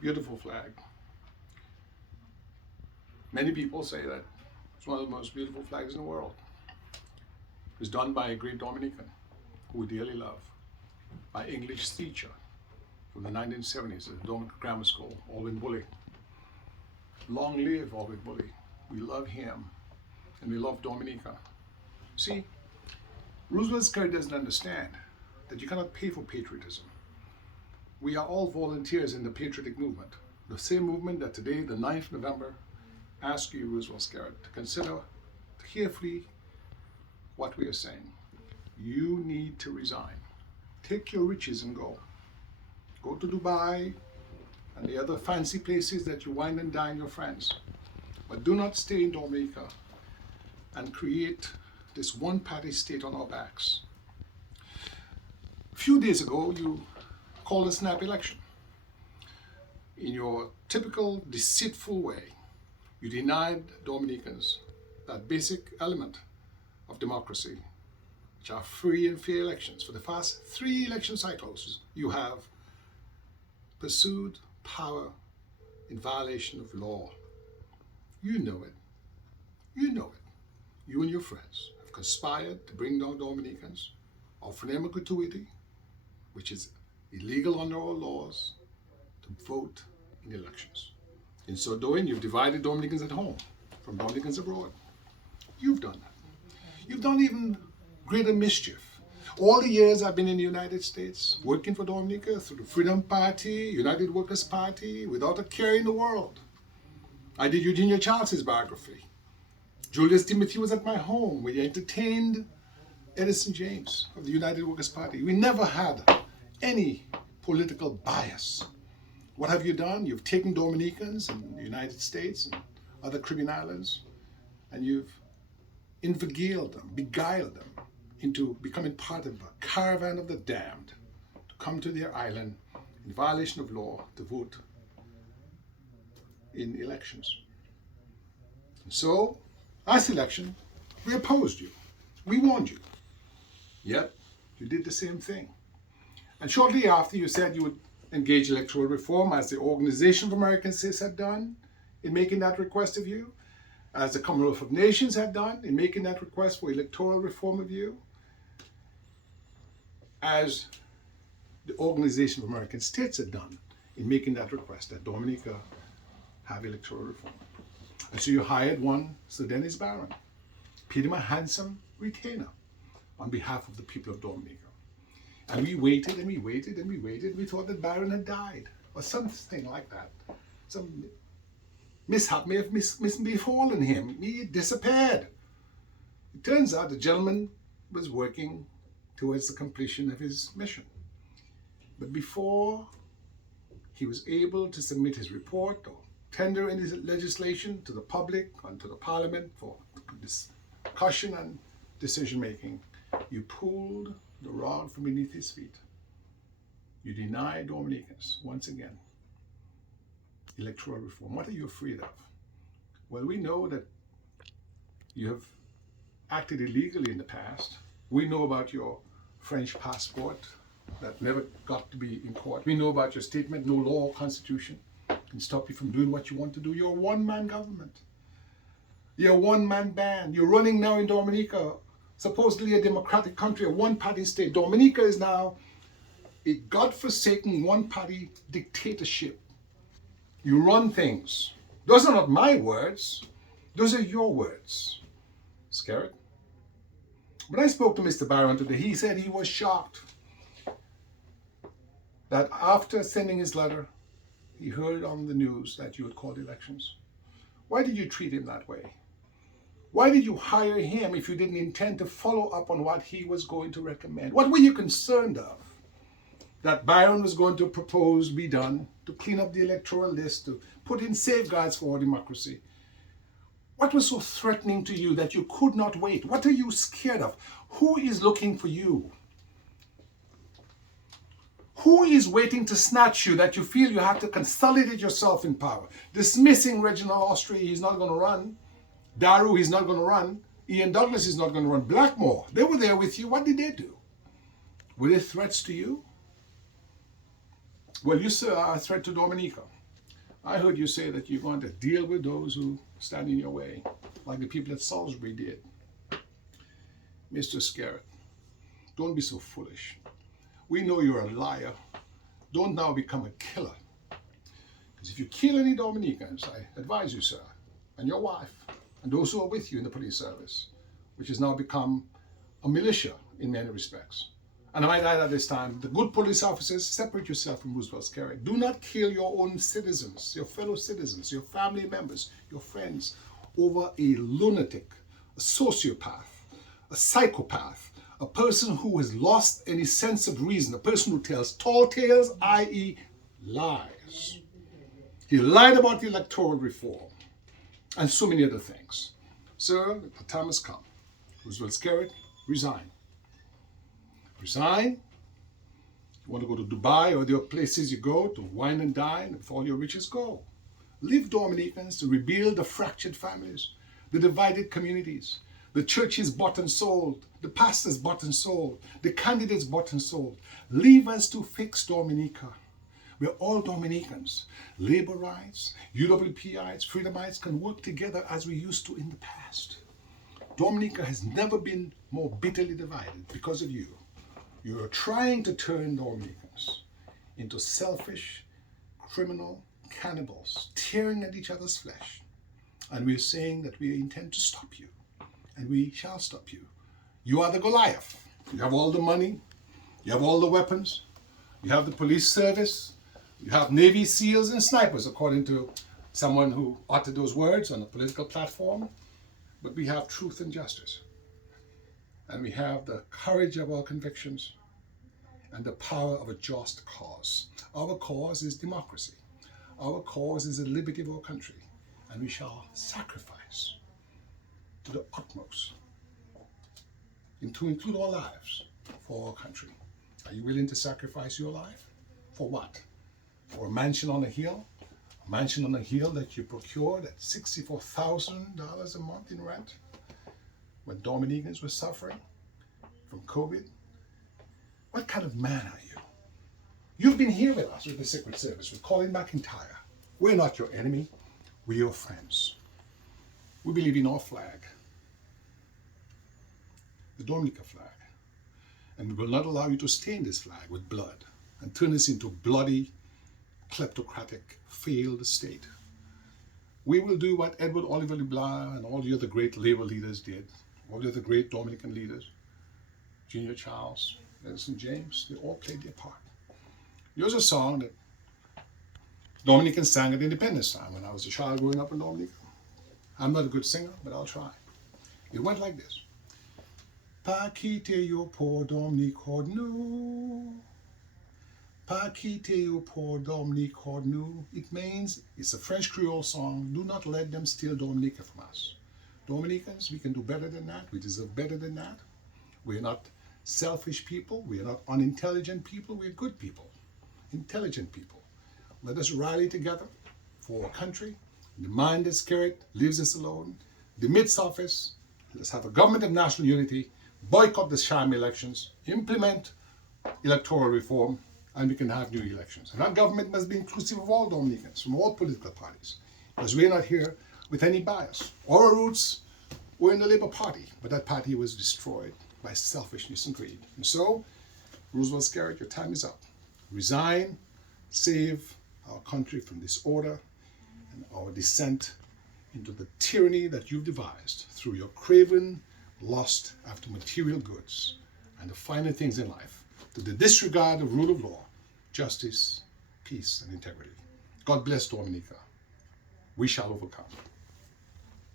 Beautiful flag. Many people say that it's one of the most beautiful flags in the world. It was done by a great Dominican who we dearly love, my English teacher from the 1970s at the Dominican Grammar School, Alvin Bully. Long live Alvin Bully. We love him and we love Dominica. See, Roosevelt Skerrit doesn't understand that you cannot pay for patriotism. We are all volunteers in the patriotic movement, the same movement that today, the 9th of November, asks you, Roosevelt Skerrit, to consider carefully what we are saying. You need to resign. Take your riches and go. Go to Dubai and the other fancy places that you wine and dine your friends. But do not stay in Dominica and create this one-party state on our backs. A few days ago, you called a snap election. In your typical deceitful way, you denied Dominicans that basic element of democracy, which are free and fair elections. For the past 3 election cycles, you have pursued power in violation of law. You know it. You know it. You and your friends have conspired to bring down Dominicans, offering them a gratuity, which is illegal under our laws, to vote in elections. In so doing, you've divided Dominicans at home from Dominicans abroad. You've done that. You've done even greater mischief. All the years I've been in the United States, working for Dominica through the Freedom Party, United Workers' Party, without a care in the world. I did Eugenia Charles's biography. Julius Timothy was at my home where he entertained Edison James of the United Workers' Party. We never had any political bias. What have you done? You've taken Dominicans in the United States and other Caribbean islands, and you've inveigled them, beguiled them into becoming part of a caravan of the damned to come to their island in violation of law to vote in elections. And so, last election, we opposed you. We warned you. Yet, you did the same thing. And shortly after, you said you would engage electoral reform, as the Organization of American States had done in making that request of you, as the Commonwealth of Nations had done in making that request for electoral reform of you, as the Organization of American States had done in making that request that Dominica have electoral reform. And so you hired one Sir Dennis Barron, paid him a handsome retainer on behalf of the people of Dominica. And we waited and we waited and we waited. We thought that Barron had died or something like that. Some mishap may have befallen him. He disappeared. It turns out the gentleman was working towards the completion of his mission. But before he was able to submit his report or tender in his legislation to the public and to the parliament for discussion and decision making, you pulled the rug from beneath his feet. You deny Dominicans, once again, electoral reform. What are you afraid of? Well, we know that you have acted illegally in the past. We know about your French passport that never got to be in court. We know about your statement, no law or constitution can stop you from doing what you want to do. You're a one-man government. You're a one-man band. You're running now in Dominica, supposedly a democratic country, a one-party state. Dominica is now a godforsaken one-party dictatorship. You run things. Those are not my words. Those are your words. Skerrit? When I spoke to Mr. Barron today, he said he was shocked that after sending his letter, he heard on the news that you had called elections. Why did you treat him that way? Why did you hire him if you didn't intend to follow up on what he was going to recommend? What were you concerned of? That Barron was going to propose be done to clean up the electoral list, to put in safeguards for our democracy. What was so threatening to you that you could not wait? What are you scared of? Who is looking for you? Who is waiting to snatch you that you feel you have to consolidate yourself in power? Dismissing Reginald Austria, he's not going to run. Daru, he's not going to run. Ian Douglas is not going to run. Blackmore, they were there with you. What did they do? Were they threats to you? Well, you, sir, are a threat to Dominica. I heard you say that you're going to deal with those who stand in your way, like the people at Salisbury did. Mr. Skerrit, don't be so foolish. We know you're a liar. Don't now become a killer. Because if you kill any Dominicans, I advise you, sir, and your wife, and those who are with you in the police service, which has now become a militia in many respects. And I might add at this time, the good police officers, separate yourself from Roosevelt Skerrit. Do not kill your own citizens, your fellow citizens, your family members, your friends, over a lunatic, a sociopath, a psychopath, a person who has lost any sense of reason, a person who tells tall tales, i.e. lies. He lied about the electoral reform and so many other things. Sir, the time has come. Roosevelt Skerrit, resign. Resign. You want to go to Dubai or the other places you go to wine and dine with all your riches, go. Leave Dominicans to rebuild the fractured families, the divided communities, the churches bought and sold, the pastors bought and sold, the candidates bought and sold. Leave us to fix Dominica. We're all Dominicans. Labor rights, UWPites, Freedomites can work together as we used to in the past. Dominica has never been more bitterly divided because of you. You are trying to turn Dominicans into selfish, criminal cannibals, tearing at each other's flesh. And we're saying that we intend to stop you. And we shall stop you. You are the Goliath. You have all the money. You have all the weapons. You have the police service. You have Navy SEALs and snipers, according to someone who uttered those words on a political platform. But we have truth and justice. And we have the courage of our convictions and the power of a just cause. Our cause is democracy. Our cause is the liberty of our country. And we shall sacrifice to the utmost, and to include our lives for our country. Are you willing to sacrifice your life? For what? For a mansion on a hill? A mansion on a hill that you procured at $64,000 a month in rent when Dominicans were suffering from COVID? What kind of man are you? You've been here with us with the Secret Service, with Colin McIntyre. We're not your enemy. We're your friends. We believe in our flag, the Dominica flag. And we will not allow you to stain this flag with blood and turn this into bloody, kleptocratic, failed state. We will do what Edward Oliver LeBlanc and all the other great labor leaders did, all the other great Dominican leaders, Junior Charles, Edison James, they all played their part. Here's a song that Dominicans sang at Independence time when I was a child growing up in Dominica. I'm not a good singer, but I'll try. It went like this. Pa quite yo por Dominic nu. Pa quite yo por Dominic nu. It means, it's a French Creole song, do not let them steal Dominica from us. Dominicans, we can do better than that. We deserve better than that. We're not selfish people. We are not unintelligent people. We're good people, intelligent people. Let us rally together for our country. The mind that Skerrit leaves us alone. The midst office, let's have a government of national unity, boycott the sham elections, implement electoral reform, and we can have new elections. And that government must be inclusive of all Dominicans, from all political parties, because we're not here with any bias. Our roots were in the Labour Party, but that party was destroyed by selfishness and greed. And so, Roosevelt Skerrit, your time is up. Resign, save our country from disorder and our descent into the tyranny that you've devised through your craven lust after material goods and the finer things in life, to the disregard of rule of law, justice, peace, and integrity. God bless Dominica. We shall overcome.